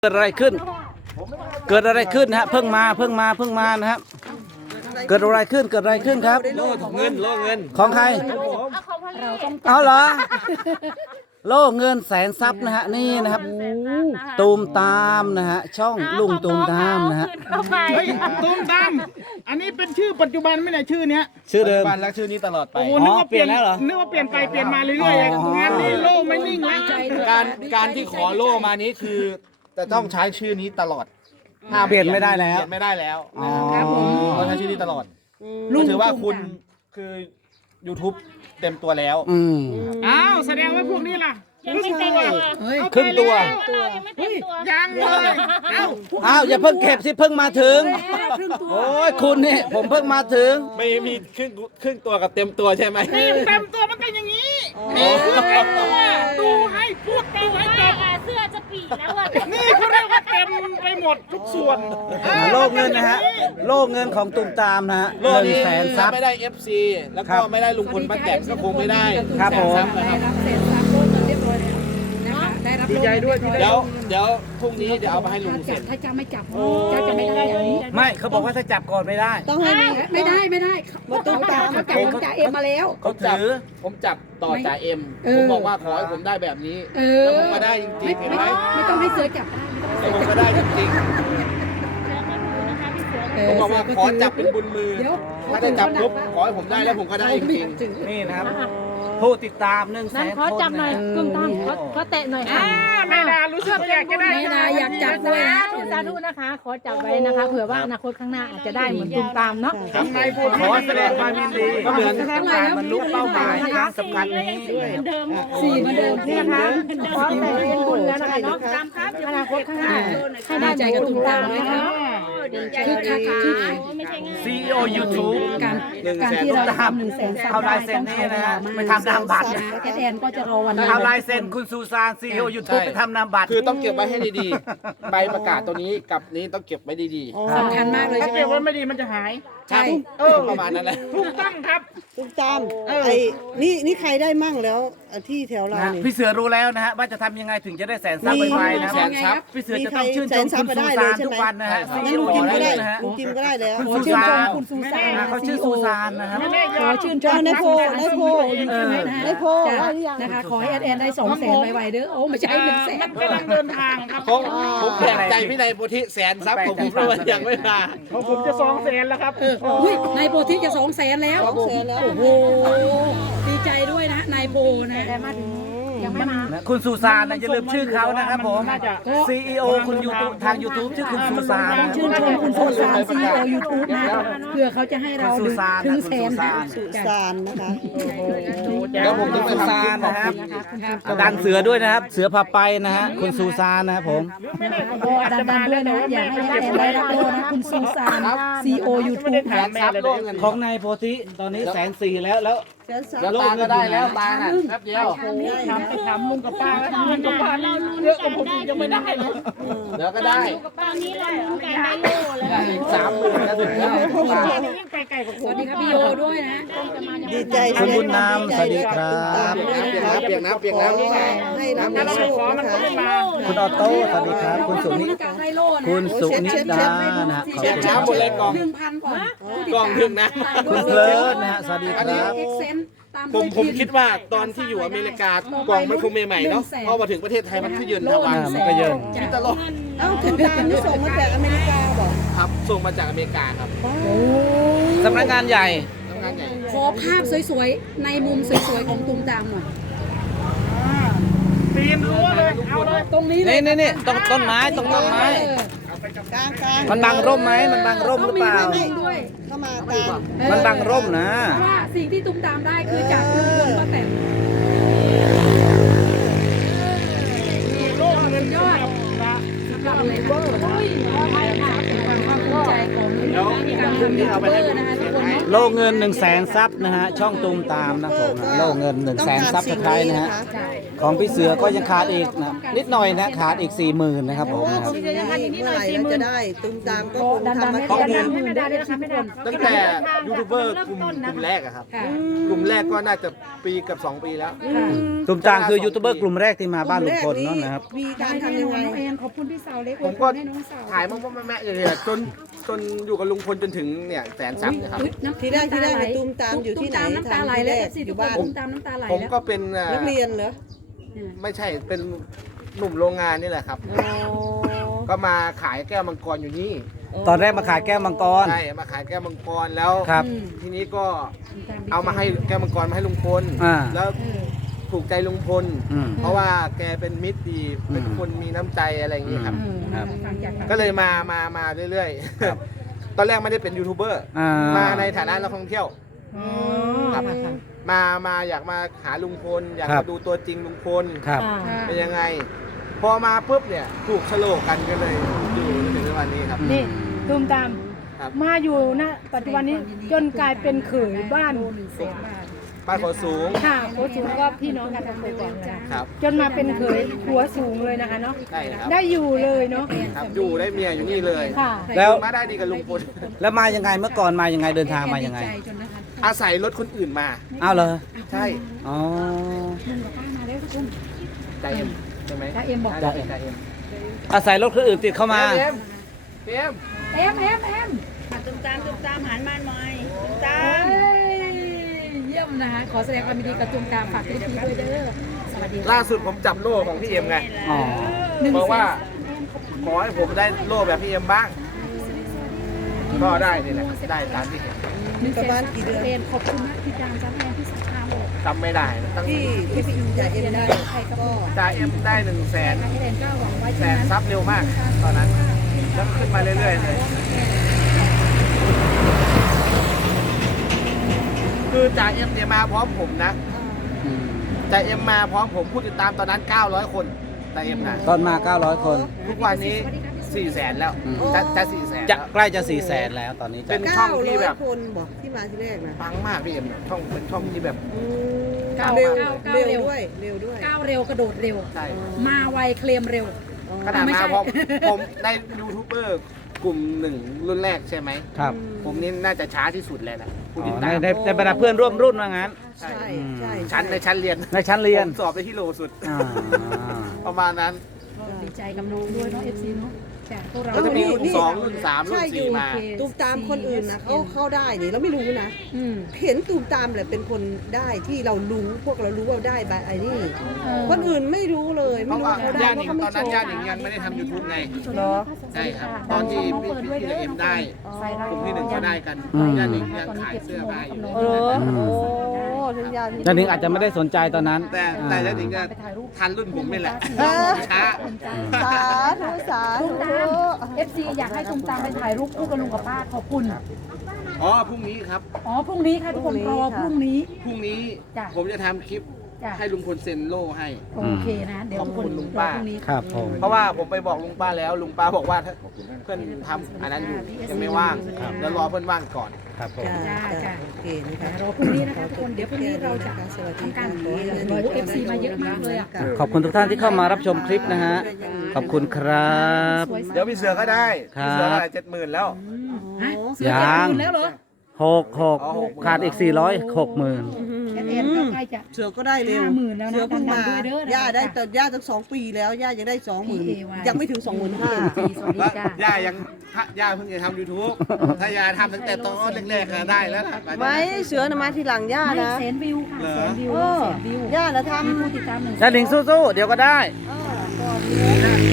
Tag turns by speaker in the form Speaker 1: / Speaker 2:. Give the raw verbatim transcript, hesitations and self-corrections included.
Speaker 1: เกิดอะไรขึ้น เกิดอะไรขึ้นนะฮะ เพิ่งมา เพิ่งมา เพิ่งมานะครับ เกิดอะไรขึ้น เกิดอะไรขึ้นครับ
Speaker 2: โล่เงินโล่เงิน
Speaker 1: ของใคร เอาเหรอ โล่เงินแสนทรัพย์นะฮะ นี่นะครับ ตูมตามนะฮะ ช่องลุงตูมตามนะฮะ
Speaker 3: เฮ้ยตูมตามอันนี้เป็นชื่อปัจจุบันไม่ใช่ชื่อเนี้ย
Speaker 1: ชื่อเดิม
Speaker 2: บ้านรักชื่อนี้ตลอดไป
Speaker 3: โอ้โหนึกว่าเปลี่ยนแล้วเหรอนึกว่าเปลี่ยนไปเปลี่ยนมาเรื่อยๆงานนี้โลกไม่นิ่งแล้ว
Speaker 2: การการที่ขอโล่มานี้คือจะต้องใช้ชื่อนี้ตลอดห้าม
Speaker 1: เปลี่ยนไม่ได้แล้ว
Speaker 2: เปลี่ยนไม่ได้แล้ว
Speaker 1: อ๋อ
Speaker 2: ต้องใช้ชื่อนี้ตลอดก็ถือว่าคุณคือ YouTube เต็มตัวแล้ว
Speaker 1: อืม
Speaker 3: อ้าวแสดงว่าพวกนี้ล่ะ
Speaker 4: ยังไม่เต็มตัว
Speaker 1: ครึ่งตัว
Speaker 4: ยังไม่เต็มตัว
Speaker 3: ยังเลยเอ้า
Speaker 1: อ้าวอย่าเพิ่งเก็บสิเพิ่งมาถึง โอ้ยคุณนี่ผมเพิ่งมาถึง
Speaker 2: ไม่มีครึ่งครึ่งตัวกับเต็มตัวใช่ไหม
Speaker 3: นี่เต็มตัวมันเป็นอย่างนี้นี่คือเต็มตัวดูให้พูดดูให้จบ
Speaker 4: เสื้อจะปีแล้วอ่ะ
Speaker 3: นี่เขาเรียกว่าเต็มไปหมดทุกส่วน
Speaker 1: โลกเงินนะฮะ โลกเงินของตุ่มตามนะฮะ
Speaker 2: โล่
Speaker 1: หนึ่ง
Speaker 2: นี้
Speaker 1: แสนซับ
Speaker 2: ไม่ได้ เอฟ ซี แล้ว
Speaker 1: ครั
Speaker 2: ก็
Speaker 1: บ
Speaker 2: ไม่ได้ลุงพลป้าแตนก็คงไม่ได้
Speaker 1: ครับผม
Speaker 2: แสนซับนะครับ
Speaker 5: รับเสร็จทราบโลกเรียบร้อยแล้วนะคะได้รับ
Speaker 3: ดีใจด้วยที่ได้
Speaker 2: เดี๋ยวเดี๋ยวพรุ่งนี้เดี๋ยวเอาไปให้ลุงเสร็จ
Speaker 5: ถ้าจะไม่จับจะจะไม่ได้อย่างนี้
Speaker 1: ไม่เขาบอกว่าถ้าจับก่อนไม่ได้
Speaker 5: ต้องให้ไม่ได้ไม่ได้เขาจับเขาจับเขาจับเอ็มมาแล้ว
Speaker 2: ผมจับผมจับต่อจากเอ็ม
Speaker 5: เออ
Speaker 2: ผมบอกว่าขอให้ผมได้แบบนี้
Speaker 5: เอ
Speaker 2: แล้ว
Speaker 5: อ
Speaker 2: ผมก็ได้จริงๆเห็นไหม
Speaker 5: ไม่ต้องให้เสือจับ
Speaker 2: แล้วผมก็ได้จริงๆผมบอกว่าขอจับเป็นบุญมือ
Speaker 5: เดี๋ยว
Speaker 2: ถ้าได้จับปุ๊บขอให้ผมได้แล้วผมก็ได้จริง
Speaker 1: นี่นะครับ ผู้ติดตามหนึ่งแส
Speaker 4: นั่น
Speaker 1: น
Speaker 4: ขอจับหน่อยกึ่งตั้งขอขอแตะหน่อยค่ะ
Speaker 3: อ่าแม่ดารู้สึกว่าอยากจะได้
Speaker 5: ไม่ได้อยากจับด้วยนะ
Speaker 4: สาธุนะคะ ขอจับไว้นะคะ เผื่อว่าอนาคตข้างหน้าอาจจะได้เหมือนตุมตามเนาะ
Speaker 3: ทำไมพูด
Speaker 1: ขอแสดงความยินดีก็เหมือนการบรรลุเป้าหมายครั้งสำคัญนี้
Speaker 5: สี่เหมือนเดิม
Speaker 4: นี่นะคะขอแต่เป็นบุญแล้วนะคะเนาะอนาคตข้างหน้าให้ได้
Speaker 5: ใจกับตุ้มตามนะคะคือคักคือคัก
Speaker 1: ซี อี โอ YouTube
Speaker 5: การการที่เราทำหนึ่งแสนซับ
Speaker 1: เอาลายเซ็นนี่นะฮะไปทำนามบัตร
Speaker 5: แอดแอนก็จะรอวันนี้
Speaker 1: เอาลายเซ็นคุณซูซาน ซี อี โอ YouTube ไปทำนามบัตร
Speaker 2: ๆ คือต้องเก็บไว้ให้ดีๆ ใบประกาศตัวนี้กับนี้ต้องเก็บไว้ดี
Speaker 5: สำคัญมากเลย
Speaker 3: ถ้า
Speaker 5: ใช่ไหม
Speaker 3: เก็บไว้ไม่ดีมันจะหาย
Speaker 2: ๆ
Speaker 5: ใช่
Speaker 2: เออประมาณนั้นแหละ
Speaker 3: ถูกต้องครับ
Speaker 6: ตุ้มตามไอ้นี่นี่ใครได้มั่งแล้วอ่ะที่แถวเรา
Speaker 1: นะ
Speaker 6: เนี่ย
Speaker 1: พี่เสือรู้แล้วนะฮะว่าจะทำยังไงถึงจะได้แสนซับ
Speaker 6: มี
Speaker 1: ไวๆนะ
Speaker 2: แสนซับ
Speaker 1: พี่เสือจะต้องชื่นชมคุณซูซานทุกวันนะฮะ
Speaker 6: งั้นลุงจิมก็ได้
Speaker 1: นะฮะ
Speaker 6: ลุงจิมก็ได้แล้ว
Speaker 1: คุณ
Speaker 5: ขอ
Speaker 1: ซู
Speaker 5: ชื่น
Speaker 1: ซา
Speaker 5: ชม
Speaker 1: น
Speaker 5: คุณซูซาน
Speaker 1: เขาชื่อซูซานนะครับ
Speaker 5: ขอชื่นชม
Speaker 6: เอาในโพลในโพล
Speaker 1: เออ
Speaker 6: ได้โพล
Speaker 5: จ้ะ
Speaker 6: ได้หรือยัง
Speaker 5: นะคะขอให้แอดแอนได้สองแสนไวๆเด้อโอ้ไม่ใช่หนึ่งแสน
Speaker 3: มันกำลังเดินทางครับ
Speaker 2: ผมผมแปลกใจพี่นายโพธิแสนซับผมผมว่ายังไม่มา
Speaker 3: ของผมจะสองแสนแล้วครับ
Speaker 5: อุ้ยนายโพธิจะสองแสนแล้ว
Speaker 6: สองแสนแล้ว
Speaker 5: โอ้โหดีใจด้วยนะนายโพนะ
Speaker 4: แต่มาถึงยังไม่มา
Speaker 1: นะคุณซูซานนะอย่าลืมชื่อเขานะครับผม ซี อี โอ คุณยูทูบทาง YouTube ชื่อคุณซูซาน
Speaker 5: ชื่นชมคุณซูซานซีโอยูทูบนะเพื่อเขาจะให้เรา
Speaker 1: คุณซูซาน
Speaker 5: ถึ
Speaker 1: นะ
Speaker 5: ง
Speaker 1: คุณ
Speaker 5: แส
Speaker 1: ซู
Speaker 5: น
Speaker 1: ซาน
Speaker 6: สุสานนะคะ
Speaker 2: แล้วผมต้องไป
Speaker 1: ซู
Speaker 2: ทำ
Speaker 1: ซาน
Speaker 2: คลิป
Speaker 1: นะครับ
Speaker 5: ครับ
Speaker 1: ดันเสือด้วยนะครับ เสือพาไปนะฮะคุณซูซานนะครับผม
Speaker 5: โอ้ดันดันด้วยนะอยากให้แอดแอนได้รับโลนะคุณซูซานซีโอยูทูบ
Speaker 2: แสนซับโล่เงิน
Speaker 1: ของนายโพธิตอนนี้แสนสี่แล้วแล้ว
Speaker 6: แสนสาม
Speaker 2: แล้วตาก็ได้แล้วตาน่ะแป๊บเดียว
Speaker 3: ถามไปถามลุงกับป้าแล้วลุงกับป้าเยอะกว่าผมอีกยังไม่ได้เลย
Speaker 2: เดี๋ยวก็ได้
Speaker 4: ตอนนี้เราลุ้นกันได้โล่แล้ว
Speaker 2: อีกสามหมื่นก็ถึงแล้ว
Speaker 3: ยิ่งไปไกลกว่าผ
Speaker 5: สวั
Speaker 3: ม
Speaker 5: สดีครับพี่โยด้วยนะ
Speaker 6: ดีใจ
Speaker 1: คุณบุญนำสวัสดีครับ
Speaker 2: เปียกน้ำเปียกน้ำเปียกน้ำ
Speaker 6: ให้รับ
Speaker 3: ถ้าเรา
Speaker 6: โช
Speaker 3: ไม่ขอ
Speaker 6: ค
Speaker 3: มัน
Speaker 6: นะ
Speaker 3: ก็
Speaker 6: คะ
Speaker 3: ไม่มา
Speaker 1: คุณออโต้สวัสดีครับ คุณสุนิ
Speaker 5: ให้โลนะ
Speaker 1: คุณสุนิดานะฮะ
Speaker 2: เช็ดน้ำหมดเลยกล่อง
Speaker 5: หนึ่งพันกว่าก
Speaker 2: ล่องถึงนะ
Speaker 1: คุณเพลินนะฮะสวัสดีครับ
Speaker 5: เอ็กเซนตาม
Speaker 2: ผมผมคิดว่าตอนที่อยู่อเมริกากล่องมันคงใหม่ๆเนาะพอมาถึงประเทศไทยมันก็เยินทวัน
Speaker 1: อ่ามันก็เยิน
Speaker 2: ที่ตลก
Speaker 6: เอ้าตุ้มตามนี่ส่งมาจากอเมริกาบอก
Speaker 2: ครับส่งมาจากอเมริกาครับ
Speaker 1: สำนักงานใหญ่
Speaker 2: ทำงานใหญ่
Speaker 5: ขอภาพสวยๆในมุมสวยๆของตุมตามหน่อย
Speaker 3: ปีนรั้วเลยเอาเลย
Speaker 5: ตรงนี้เลย
Speaker 1: นี่นี่นี่ต้นต้นไม้ตรงต้นไม้
Speaker 6: กลางกลาง
Speaker 1: มันบังร่มไหมมันบังร่มหรือเปล่า
Speaker 5: ไม่ด้วย
Speaker 6: เข้ามากลาง
Speaker 1: มันบังร่มนะ
Speaker 5: เพราะว่าสิ่งที่ตุมตามได้คือจากลุงพลป้าแตน
Speaker 3: โลกเงิน
Speaker 5: ยอดสำหรับเลยค่ะอุ้ยเป็นความภาคภูมิใจของการทำยูทูบเบอร์นะคะทุกคนเนาะ
Speaker 1: โล่เงินหนึ่งแสนซับนะฮะช่องตูมตามนะผมนะโล่เงินหนึ่งแสนซับสุดท้ายนะฮะของพี่เสือก็ยังขาดอีกนะนิดหน่อยนะขาดอีกสี่หมื่นนะครับผมนะครับ
Speaker 6: เมื่อไหร่เราจะได้ตุ้มตามก็คง
Speaker 5: ดัน
Speaker 6: ทำ
Speaker 5: ดัน
Speaker 6: มา
Speaker 5: ไม่
Speaker 6: ก่อน
Speaker 5: ดันไม่ได้เลยนะคะไม่ได้
Speaker 2: ตั้งแต่ยูทูบเบอร์กลุ่มกลุ่มแรกอะครับ
Speaker 5: ค่ะ
Speaker 2: กลุ่มแรกก็น่าจะปีกับสองปีแล้ว
Speaker 1: ตูมตามคือยูทูบเบอร์กลุ่มแรกที่มาบ้านลุงพลเนาะนะครับ
Speaker 6: มีการ
Speaker 5: ทำ
Speaker 6: ทำ
Speaker 5: ยั
Speaker 6: ยัง ง
Speaker 5: ไง
Speaker 6: ไง
Speaker 5: น้องแอนขอบคุณพี่สาวเล็ก
Speaker 2: ผมก็
Speaker 5: ให้น้องสาว
Speaker 2: ถ่ายมั่งๆแม่ๆอย่างเงี้ยจนจนอยู่กับลุงพลจนถึงเนี่ยแสนซับนะครับ
Speaker 6: ทีแรกที่แรกตุ้มตามอยู่ที่ไหน
Speaker 5: น้ำตาไหลแล้วสิทุกคนตุ้มตามน้ำตาไหล
Speaker 2: ผม
Speaker 5: แล้ว
Speaker 2: ก็เป็นอ่า
Speaker 6: นักเรียนเหรอ
Speaker 2: ไม่ใช่เป็นหนุ่มโรงงานนี่แหละครับ
Speaker 6: อ๋อ
Speaker 2: ก็มาขายแก้วมังกรอยู่นี่
Speaker 1: ตอนแรกมาขายแก้วมังกร
Speaker 2: ใช่มาขายแก้วมังกรแล้ว
Speaker 1: ครับ
Speaker 2: ทีนี้ก็เอามาให้แก้วมังกรมาให้ลุงพล
Speaker 1: อ่า
Speaker 2: แล้วถูกใจลุงพล
Speaker 1: อืม
Speaker 2: เพราะว่าแกเป็นมิตรดีเป็นคนมีน้ำใจอะไรอย่างนี้ครับ
Speaker 1: ครับ
Speaker 2: ก็เลยมามามาเรื่อยๆ ตอนแรกไม่ได้เป็นยูทูบเบอร์
Speaker 1: อ่า
Speaker 2: มาในฐานะนักท่องเที่ยว ครับ มา มาอยากมาหาลุงพล อยาก
Speaker 1: ครั
Speaker 2: มา
Speaker 1: บ
Speaker 2: ดูตัวจริงลุงพล
Speaker 1: ครับ
Speaker 2: เป็นยังไง พอมาปุ๊บเนี่ยถูกโฉลกกันก็เลยอยู่จนถึงวันนี้ครับ
Speaker 4: นี่ตูมตาม
Speaker 2: ครับ
Speaker 4: มาอยู่ณปัจจุบันนี้จนกลายเป็นเขยบ้าน
Speaker 2: บ้านขอสูง
Speaker 4: ค่ะโคสูงก็พี่น้องกันทั้งคู่ก่อนเลย
Speaker 2: ครับ
Speaker 4: จนมาเป็นเขยหัวสูงเลยนะคะเนาะ
Speaker 2: ได้ครับ
Speaker 4: ได้อยู่เลยเนาะ
Speaker 2: ครับ อยู่ได้เมียอยู่นี่เลย
Speaker 4: ค่ะ
Speaker 1: แล้ว
Speaker 2: มาได้ดีกับลุงพล
Speaker 1: แล้วมายังไงเมื่อก่อนมายังไงเดินทางมายังไง
Speaker 2: อาศัยรถคนอื่นมา
Speaker 1: อ้าวเหรอ
Speaker 2: ใช่
Speaker 1: อ๋อ
Speaker 2: ใจเอ็มใช่ไหม
Speaker 5: จ่าเอ็มบอก
Speaker 2: จ่าเอ็มจ่าเอ็ม
Speaker 1: อาศัยรถคนอื่นติดเข้ามา
Speaker 2: เอ็มเอ็ม
Speaker 5: เอ็มเอ็มเอ็ม
Speaker 7: ตุ้มตามตุ้มตามหันมาหน่อยตุ้มตา
Speaker 5: เอ้
Speaker 7: ม
Speaker 5: ยเยี่ยมนะคะขอแสดงความยินดีกับตุ้มตามฝากพี่พีด้วยเด้อสวัสดี
Speaker 2: ล่าสุดผมจับโล่ของพี่เอ็มไง
Speaker 1: อ๋อ
Speaker 2: บอกว่าขอให้ผมได้โล่แบบพี่เอ็มบ้าง ก็ได้นี่แหละได้ตามที่เห็น
Speaker 6: ประมาณกี่เดือน
Speaker 5: เอ็นขอบคุณมากที่ดังจ้าแอนที่สักครั้งเลย
Speaker 2: จำไม่ได้ตั้ง
Speaker 6: ที่ที่พี่จะเอ็มได้ก็
Speaker 2: จ่าเอ็มได้หนึ่งแสน
Speaker 5: ให้แอนก็หวังไว้
Speaker 2: แส
Speaker 5: ที่
Speaker 2: น
Speaker 5: นั้น
Speaker 2: ซับเร็วมาก ตอนนั้นแล้วก็ขึ้นมาเรื่อยๆเลยคือจ่าเอ็มเนี่ยมาพร้อมผมนะจ่าเอ็มมาพร้อมผมผู้ติดตามตอนนั้นเก้าร้อยคนจ่าเอ็มนะ
Speaker 1: ตอนมาเก้าร้อยคน
Speaker 2: ทุกวันนี้สี่แสนแล้ว
Speaker 1: อืม
Speaker 2: จะจะสี่แสน
Speaker 1: จะใกล้จะสี่แสนแล้วตอนนี้จะ
Speaker 2: เป็นช่องที่แบบ
Speaker 6: เก้าร้อยคนบอกที่มาที่แรกนะ
Speaker 2: ปังมากพี่เอ็มเนี่ยช่องเป็นช่องที่แบบ
Speaker 6: อืม
Speaker 5: ก้าว
Speaker 6: เร็ว
Speaker 5: ก้าวก้าว
Speaker 6: เร็ว
Speaker 5: เร็ว
Speaker 6: ด้วยเร็วด้วย
Speaker 5: ก้าวเร็วกระโดดเร็ว
Speaker 2: ใช่
Speaker 5: มาไวเคลมเร็ว
Speaker 2: ขนาด
Speaker 5: ไม่
Speaker 2: มา
Speaker 5: ใช่
Speaker 2: พร้อมผมได้ยูทูบเบอร์กลุ่มหนึ่งรุ่นแรกใช่ไหม
Speaker 1: ครับ
Speaker 2: ผมนี่น่าจะช้าที่สุดเลยนะผู้
Speaker 1: อ๋
Speaker 2: ติ
Speaker 1: อ
Speaker 2: ด
Speaker 1: ใน
Speaker 2: ตาม
Speaker 1: ในในบรรดาเพื่อนร่วมรุ่นว่างั้น
Speaker 6: ใช่ใช่
Speaker 2: ชั้นในชั้นเรียน
Speaker 1: ในชั้นเรียน
Speaker 2: ผมสอบไปที่โลสุด
Speaker 1: อ่า
Speaker 2: ประมาณนั้น
Speaker 5: ดีใจกับน้องด้วยเนาะเอฟซีเนาะจ้ะพวกเรา
Speaker 2: ก็จะมีรุ่นสองรุ่นสามรุ่น
Speaker 6: ใช่อ
Speaker 2: สี่
Speaker 6: ยู่
Speaker 2: มา
Speaker 6: ตูมตามคนอื่นนะเขาเข้าได้นี่เราไม่รู้นะ
Speaker 5: อืม
Speaker 6: เห็นตูมตามแหละเป็นคนได้ที่เรารู้พวกเรารู้ว่าได้ใบไอ้นี่คนอื่นไม่รู้เลย
Speaker 2: เพ
Speaker 6: ไม่
Speaker 2: ราะ
Speaker 6: รู้
Speaker 2: ว่า
Speaker 6: ว่าเขาได้
Speaker 2: ย่าห
Speaker 6: เพ
Speaker 2: นิง
Speaker 6: ราะเขา
Speaker 2: ต
Speaker 6: ไม่
Speaker 2: อน
Speaker 6: โช
Speaker 2: นั้น
Speaker 6: ว์
Speaker 2: ย่าหนิงยังไม่ได้ทำยูทูบไง
Speaker 6: เหรอ
Speaker 2: ใช่ครับ ตอนที่พี่พี่ละเอ็มได้กลุ่มที่หนึ่งเขาได้กัน
Speaker 1: อืม
Speaker 2: ย่าหนิงยังขายเสื้อผ้าอยู่
Speaker 6: เออโอ้สัญญาณ
Speaker 1: จานิงอาจจะไม่ได้สนใจตอนนั้น
Speaker 2: แต่แต่ย่าหนิง
Speaker 1: อ่า
Speaker 2: จะทันรุ่นผมนี่แหละ
Speaker 6: เออ
Speaker 2: ช้า
Speaker 6: สาธุสา
Speaker 5: ตุ้
Speaker 6: ธุ
Speaker 5: มตามเอฟซีอยากให้ตุ้มตามไปถ่ายรูปคู่กับลุงกับป้าขอบคุณ
Speaker 2: อ๋อพรุ่งนี้ครับ
Speaker 5: อ๋อพรุ่งนี้ค่ะทุกคนรอพรุ่งนี้
Speaker 2: พรุ่งนี้
Speaker 5: จ้ะ
Speaker 2: ผมจะทำคลิป
Speaker 5: จ้ะ
Speaker 2: ให้ลุงพลเซ็นโล่ให้
Speaker 5: โอเคนะ เดี๋ยวทุกคน
Speaker 2: ขอบคุณลุง
Speaker 5: รอ
Speaker 2: ป้า
Speaker 5: พรุ่งนี้
Speaker 1: ครับผม
Speaker 2: เพราะว่าผมไปบอกลุงป้าแล้วลุงป้าบอกว่าถ้าเพื่อนทำอันนั้นอยู่ยังไม่ว่างแล้วรอเพื่อนว่างก่อน
Speaker 1: ครับผม
Speaker 6: จ้าจ้าโอเคนะคะ
Speaker 5: รอพรุ่งนี้นะคะทุกคนเดี๋ยวพรุ่งนี้เราจะทำการโอ้โหเอฟซีมาเยอะมากเลยอ่ะ
Speaker 1: ขอบคุณทุกท่านที่เข้ามารับชมคลิปนะฮะ ขอบคุณครับ
Speaker 2: เดี๋ยวพี่เสือก็ได้
Speaker 1: ครับ
Speaker 2: พี่เสือก็ได้เจ็ดหมื่นแล้ว
Speaker 5: ฮะเสือเจ็ดหมื่นแล้วเหรอ
Speaker 1: หกหก
Speaker 2: อ๋อหก
Speaker 1: ขาดอีกสี่ร้อยหกหมื่น
Speaker 5: แอนแอนก็ใกล้จะ
Speaker 6: เสือก็ได้เร็ว
Speaker 5: ห้าหมื่นแล้วนะ
Speaker 6: เสือเพิ่งมา
Speaker 5: ดังๆด้วยเด้อนะคะ
Speaker 6: ย่าได้แต่ย่าตั้งสองปีแล้วย่ายังได้สองหมื่น
Speaker 5: พี่เอวา
Speaker 6: ยังไม่ถึงสองหมื่นห้า
Speaker 5: สวัสดีจ้า
Speaker 2: ย่ายังถ้าย่าเพิ่งจะทำยูทูบถ้าย่าทำตั้งแต่ตอนแรกๆอะได้แล้วล่ะ
Speaker 6: ไม่เสือนะมาทีหลังย่านะ
Speaker 5: แสนวิวค่ะแสนวิว
Speaker 6: เออ
Speaker 5: แสนวิว
Speaker 6: ย่านะท
Speaker 5: มีผู้ติดตามหนึ่ง
Speaker 1: จานิงสู้ๆ เดี๋ยวก็ได้